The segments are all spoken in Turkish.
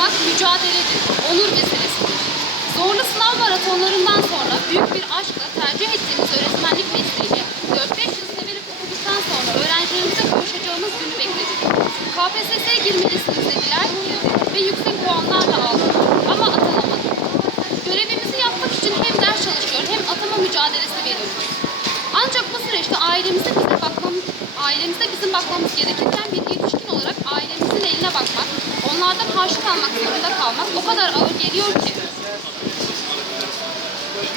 okumak mücadeledir, onur meselesidir. Zorlu sınav maratonlarından sonra büyük bir aşkla tercih ettiğimiz öğretmenlik mesleğini 4-5 yıl severek okuduktan sonra öğrencilerimize kavuşacağımız günü bekledik. KPSS'ye girmelisiniz dediler, ve yüksek puanlarla aldım ama atanamadım. Görevimizi yapmak için hem ders çalışıyor hem atama mücadelesi veriyoruz. Ancak bu süreçte ailemize bize bakmamız, ailemize bizim bakmamız gerekirken bir yetişkin olarak ailemizin eline bakmak, onlardan harçlık almak zorunda kalmak o kadar ağır geliyor ki.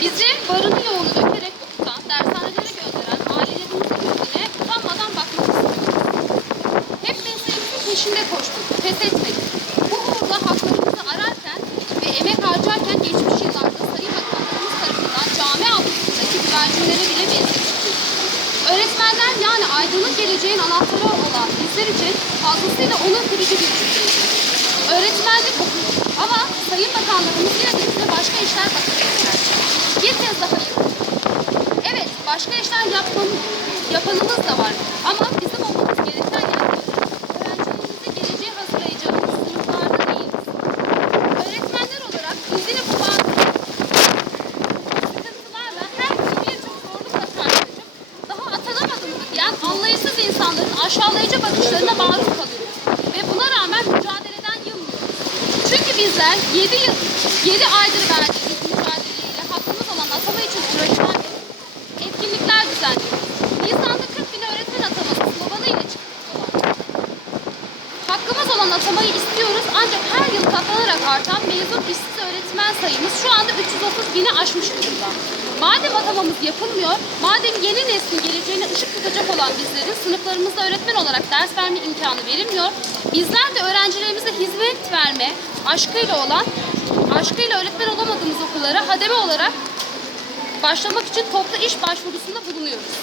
Bizi barını yoğunu dökerek okutan, dershanelere gönderen ailelerimizin yüzüne utanmadan bakmak istiyoruz. Hep mesleğimizin peşinde koştuk, pes etmedik. Bu uğurda haklarımızı ararken ve emek harcarken geçmiş yıllarda sayın bakanlarımız tarafından cami avlusundaki güvercinlere bile benzemiştik. Öğretmenler yani aydınlık geleceğin anahtarı olan bizler için fazlasıyla onur kırıcı bir cümleydi. Öğretmenlik okul ama sayın bakanlarımız yine de başka işler bakıyorlar. Bir kez daha yapın. Evet, başka işler yapmam, yapanımız da var. Ama bizim olmamız gereken yer öğrencilerimize geleceğe hazırlayacağımız sınıflarda değiliz. Öğretmenler olarak bizleri bu bazı sıkıntılarla her gün birçok zorlukla karşılaşıp daha atanamadım diyen anlayışsız insanların aşağılayıcı bakışlarına maruz bizler 7 yıl, 7 aydır verdiğimiz mücadeleyle hakkımız olan atama için uğraşan etkinlikler düzenliyoruz. Olan atamayı istiyoruz ancak her yıl katlanarak artan mezun işsiz öğretmen sayımız şu anda 330 bini aşmış durumda. Madem atamamız yapılmıyor, madem yeni neslin geleceğine ışık tutacak olan bizlerin sınıflarımızda öğretmen olarak ders verme imkanı verilmiyor, bizler de öğrencilerimize hizmet verme aşkıyla olan, aşkıyla öğretmen olamadığımız okullara hademe olarak başlamak için toplu iş başvurusunda bulunuyoruz.